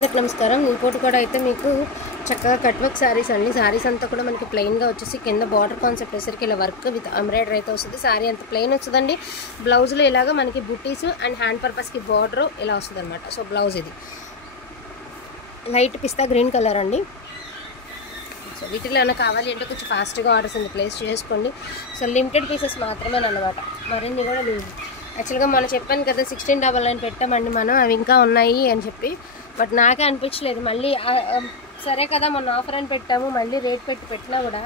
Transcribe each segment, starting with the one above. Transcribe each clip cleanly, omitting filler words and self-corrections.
నమస్కారం ఈ ఫోటో కూడా అయితే మీకు చక్కగా కట్ వర్క్ సారీస్ అండి. సారీస్ అంతా కూడా మనకి ప్లెయిన్ గా వచ్చేసి కింద బార్డర్ కాన్సెప్ట్ వచ్చేసరికి ఇలా వర్క్ విత్ ఎంబ్రాయిడరీ అయితే వస్తుంది. సారీ అంత ప్లెయిన్ వస్తుందండి. బ్లౌజ్ లో ఇలాగా మనకి బుట్టీస్ అండ్ హ్యాండ్ పర్పస్ కి బార్డర్ ఇలా వస్తుంది అనమాట. సో బ్లౌజ్ ఇది లైట్ పిస్తా గ్రీన్ కలర్ అండి. సో వీటిలో ఏమైనా కావాలి అంటే కొంచెం ఫాస్ట్గా ఆర్డర్స్ ఉంది ప్లేస్ చేసుకోండి. సో లిమిటెడ్ పీసెస్ మాత్రమే అన్నమాట, మరిన్ని కూడా లేదు. యాక్చువల్గా మనం చెప్పాను కదా 1699 పెట్టామండి మనం, అవి ఇంకా ఉన్నాయి అని చెప్పి. బట్ నాకే అనిపించలేదు మళ్ళీ సరే కదా మొన్న ఆఫర్ అని పెట్టాము, మళ్ళీ రేట్ పెట్టినా కూడా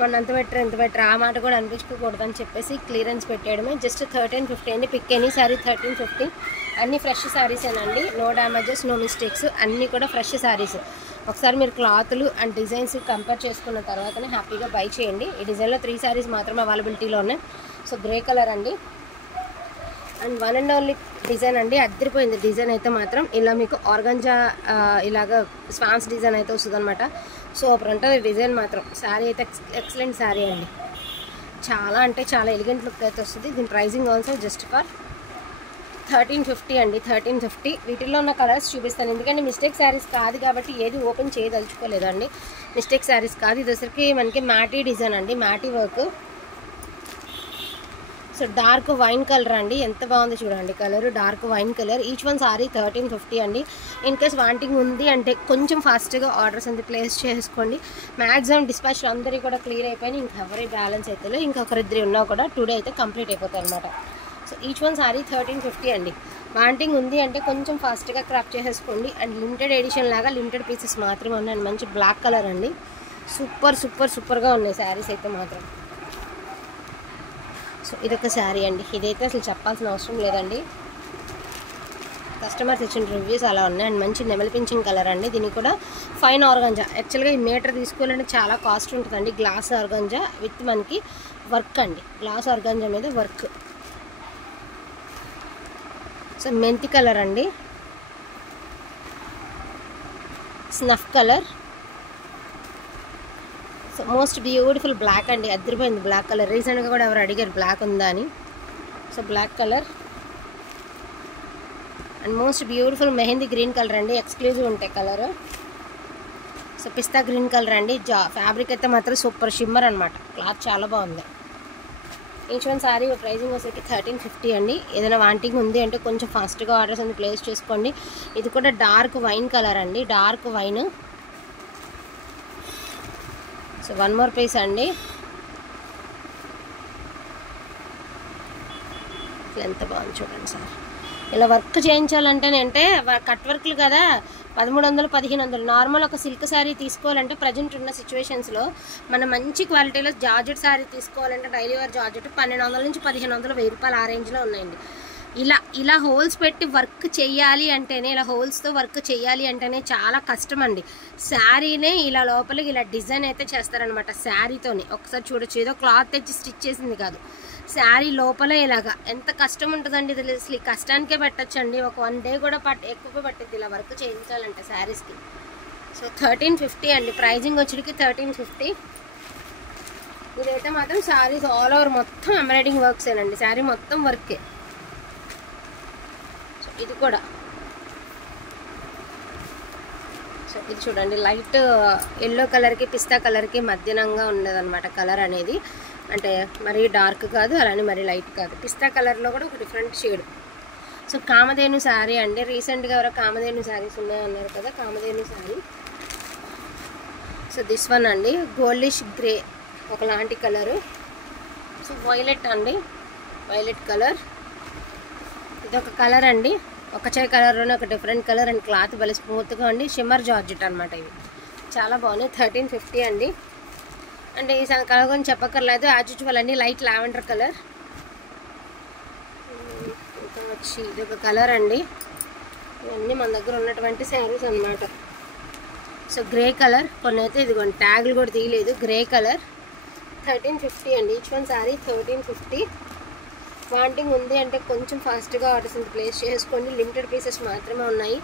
మొన్న అంత బెటర్ ఎంత బెటర్ ఆ మాట కూడా అనిపించుకోకూడదు అని చెప్పేసి క్లియరెన్స్ పెట్టేయడమే. జస్ట్ 1350 అండి. Pick any sari 1350. అన్ని ఫ్రెష్ శారీసేనండి, నో డ్యామేజెస్ నో మిస్టేక్స్, అన్నీ కూడా ఫ్రెష్ శారీస్. ఒకసారి మీరు క్లాతులు అండ్ డిజైన్స్ కంపేర్ చేసుకున్న తర్వాతనే హ్యాపీగా బై చేయండి. ఈ డిజైన్లో 3 శారీస్ మాత్రమే అవైలబిలిటీలో ఉన్నాయి. సో గ్రే కలర్ అండి and one and only design అండి. అద్దరిపోయింది డిజైన్ అయితే మాత్రం. ఇలా మీకు ఆర్గంజా ఇలాగ స్వాన్స్ డిజైన్ అయితే వస్తుంది అనమాట. సో అప్పుడు ఉంటుంది డిజైన్ మాత్రం. శారీ అయితే ఎక్సలెంట్ శారీ అండి, చాలా అంటే చాలా ఎలిగెంట్ లుక్ అయితే వస్తుంది. దీని ప్రైజింగ్ ఆల్సో జస్ట్ ఫర్ 1350 అండి. 1350. వీటిల్లో ఉన్న కలర్స్ చూపిస్తాను, ఎందుకంటే మిస్టేక్ శారీస్ కాదు కాబట్టి ఏది ఓపెన్ చేయదలుచుకోలేదండి. మిస్టేక్ శారీస్ కాదు. ఇది వచ్చరికి మనకి మ్యాటీ డిజైన్ అండి, matte work. So dark wine colour అండి, ఎంత బాగుంది చూడండి colour, dark wine colour. Each one sari 1350 అండి. ఇన్ కేస్ వాంటింగ్ ఉంది అంటే కొంచెం ఫాస్ట్గా ఆర్డర్స్ అంతా ప్లేస్ చేసుకోండి. మ్యాక్సిమం డిస్పాచ్ అందరికీ కూడా క్లియర్ అయిపోయినాయి. ఇంకా ఎవరి బ్యాలెన్స్ అయితే ఇంకొకరిద్దరు ఉన్నా కూడా టుడే అయితే కంప్లీట్ అయిపోతాయి అనమాట. సో ఈచ్ వన్ సారీ 1350 అండి. వాంటింగ్ ఉంది అంటే కొంచెం ఫాస్ట్గా క్రాప్ చేసేసుకోండి. అండ్ లిమిటెడ్ ఎడిషన్ లాగా లిమిటెడ్ పీసెస్ మాత్రమే ఉన్నాయి. మంచి బ్లాక్ కలర్ అండి, సూపర్ సూపర్ సూపర్గా ఉన్నాయి శారీస్ అయితే మాత్రం. సో ఇదొక శారీ అండి, ఇదైతే అసలు చెప్పాల్సిన అవసరం లేదండి. కస్టమర్స్ ఇచ్చిన రివ్యూస్ అలా ఉన్నాయి. అండ్ మంచి నెమలి పింఛింగ్ కలర్ అండి. దీనికి కూడా ఫైన్ ఆర్గంజా. యాక్చువల్గా ఈ మీటర్ తీసుకోవాలంటే చాలా కాస్ట్ ఉంటుందండి. గ్లాస్ ఆర్గంజా విత్ మనకి వర్క్ అండి, గ్లాస్ ఆర్గంజా మీద వర్క్. సో మెంతి కలర్ అండి, snuff colour. So most beautiful black అండి, అద్దరిపోయింది బ్లాక్ కలర్. రీసెంట్గా కూడా ఎవరు అడిగారు బ్లాక్ ఉందా అని. So black colour and most beautiful mehndi green colour అండి, ఎక్స్క్లూజివ్ ఉంటాయి colour. So pista green colour అండి. ఫ్యాబ్రిక్ అయితే మాత్రం సూపర్ షిమ్మర్ అనమాట, క్లాత్ చాలా బాగుంది. ఈచ్ వన్ సారీ ప్రైజింగ్ వచ్చేసి 1350 అండి. ఏదైనా వాంటింగ్ ఉంది అంటే కొంచెం ఫాస్ట్గా ఆర్డర్స్ అన్ని ప్లేస్ చేసుకోండి. ఇది కూడా డార్క్ వైన్ కలర్ అండి, dark wine. So one more piece అండి. ఎంత బాగుంది చూడండి సార్. ఇలా వర్క్ చేయించాలంటేనంటే కట్ వర్క్లు కదా 1300 1500. నార్మల్ ఒక సిల్క్ శారీ తీసుకోవాలంటే ప్రజెంట్ ఉన్న సిచ్యువేషన్స్లో మనం మంచి క్వాలిటీలో జార్జెట్ శారీ తీసుకోవాలంటే డైలీ వేర్ జార్జెట్ 1200 నుంచి 1500 1000 రూపాయలు ఆ రేంజ్లో ఉన్నాయండి. ఇలా హోల్స్ పెట్టి వర్క్ చేయాలి అంటేనే, ఇలా హోల్స్తో వర్క్ చేయాలి అంటేనే చాలా కష్టం అండి. శారీనే ఇలా లోపలికి ఇలా డిజైన్ అయితే చేస్తారనమాట శారీతోని. ఒకసారి చూడొచ్చు, ఏదో క్లాత్ తెచ్చి స్టిచ్ చేసింది కాదు, శారీ లోపల ఇలాగా. ఎంత కష్టం ఉంటుందండి ఇది, అసలు ఈ కష్టానికే పెట్టచ్చండి. ఒక 1 డే కూడా ఎక్కువ పట్టింది ఇలా వర్క్ చేయించాలంటే శారీస్కి. సో 1350 అండి. ప్రైజింగ్ వచ్చేటికి 1350. ఇదైతే మాత్రం శారీస్ ఆల్ ఓవర్ మొత్తం ఎంబ్రాయిడింగ్ వర్క్స్ ఏనండి, శారీ మొత్తం వర్కే. ఇది కూడా సో ఇది చూడండి, లైట్ ఎల్లో కలర్కి పిస్తా కలర్కి మధ్యనంగా ఉండదన్నమాట కలర్ అనేది. అంటే మరీ డార్క్ కాదు, అలానే మరీ లైట్ కాదు. పిస్తా కలర్లో కూడా ఒక different shade. So Kamadhenu sari అండి. రీసెంట్గా ఎవరో కామధేను శారీస్ ఉన్నాయన్నారు కదా, Kamadhenu sari. So this one అండి, గోల్డిష్ గ్రే ఒకలాంటి కలరు. సో వైలెట్ అండి, వైలెట్ కలర్. ఇదొక కలర్ అండి, ఒక చే కలర్లోనే ఒక డిఫరెంట్ కలర్. అండ్ క్లాత్ భలే స్మూత్గా అండి, షిమ్మర్ జార్జెట్ అనమాట. ఇవి చాలా బాగున్నాయి. 1350 అండి. అంటే ఈ కలర్ గురించి చెప్పక్కర్లేదు, యాజ్ యూజువల్ అండి, లైట్ లావెండర్ కలర్. ఇంకా వచ్చి ఇదొక కలర్ అండి. ఇవన్నీ మన దగ్గర ఉన్నటువంటి శారీస్ అనమాట. సో గ్రే కలర్, కొన్ని అయితే ఇదిగోండి ట్యాగులు కూడా తీయలేదు, గ్రే కలర్. 1350 అండి. Each one sari 1350. వాంటింగ్ ఉంది అంటే కొంచెం ఫాస్ట్గా ఆర్డర్స్ ప్లేస్ చేసుకోండి. లిమిటెడ్ పీసెస్ మాత్రమే ఉన్నాయి.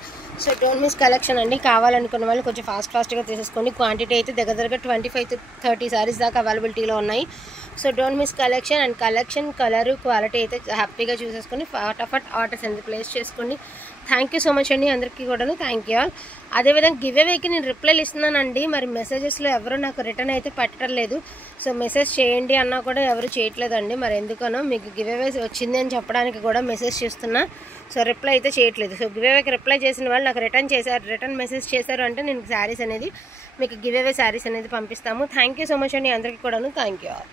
సో డోంట్ మిస్ కలెక్షన్ అండి. కావాలనుకున్న వాళ్ళు కొంచెం ఫాస్ట్గా తీసేసుకోండి. క్వాంటిటీ అయితే దగ్గర 25 to 30 సారీస్ దాకా అవైలబిలిటీలో ఉన్నాయి. So don't miss collection. And collection, colour, quality అయితే హ్యాపీగా చూసేసుకొని ఫటాఫట్ ఆర్డర్స్ ప్లేస్ చేసుకోండి. థ్యాంక్ యూ సో మచ్ అండి అందరికీ కూడాను. Thank you all. అదేవిధంగా గివ్ అవేకి నేను రిప్లైలు ఇస్తున్నానండి. మరి మెసేజెస్లో ఎవరు నాకు రిటర్న్ అయితే పెట్టడం లేదు. సో మెసేజ్ చేయండి అన్నా కూడా ఎవరు చేయట్లేదండి. మరి ఎందుకనో మీకు గివ్ అవే వచ్చింది అని చెప్పడానికి కూడా మెసేజ్ చేస్తున్నా. సో రిప్లై అయితే చేయట్లేదు. సో గివ్ అవేకి రిప్లై చేసిన వాళ్ళు నాకు రిటర్న్ మెసేజ్ చేశారు అంటే నేను శారీస్ అనేది మీకు గివ్ అవే శారీస్ అనేది పంపిస్తాము. థ్యాంక్ యూ సో మచ్ అండి అందరికీ కూడాను. Thank you all.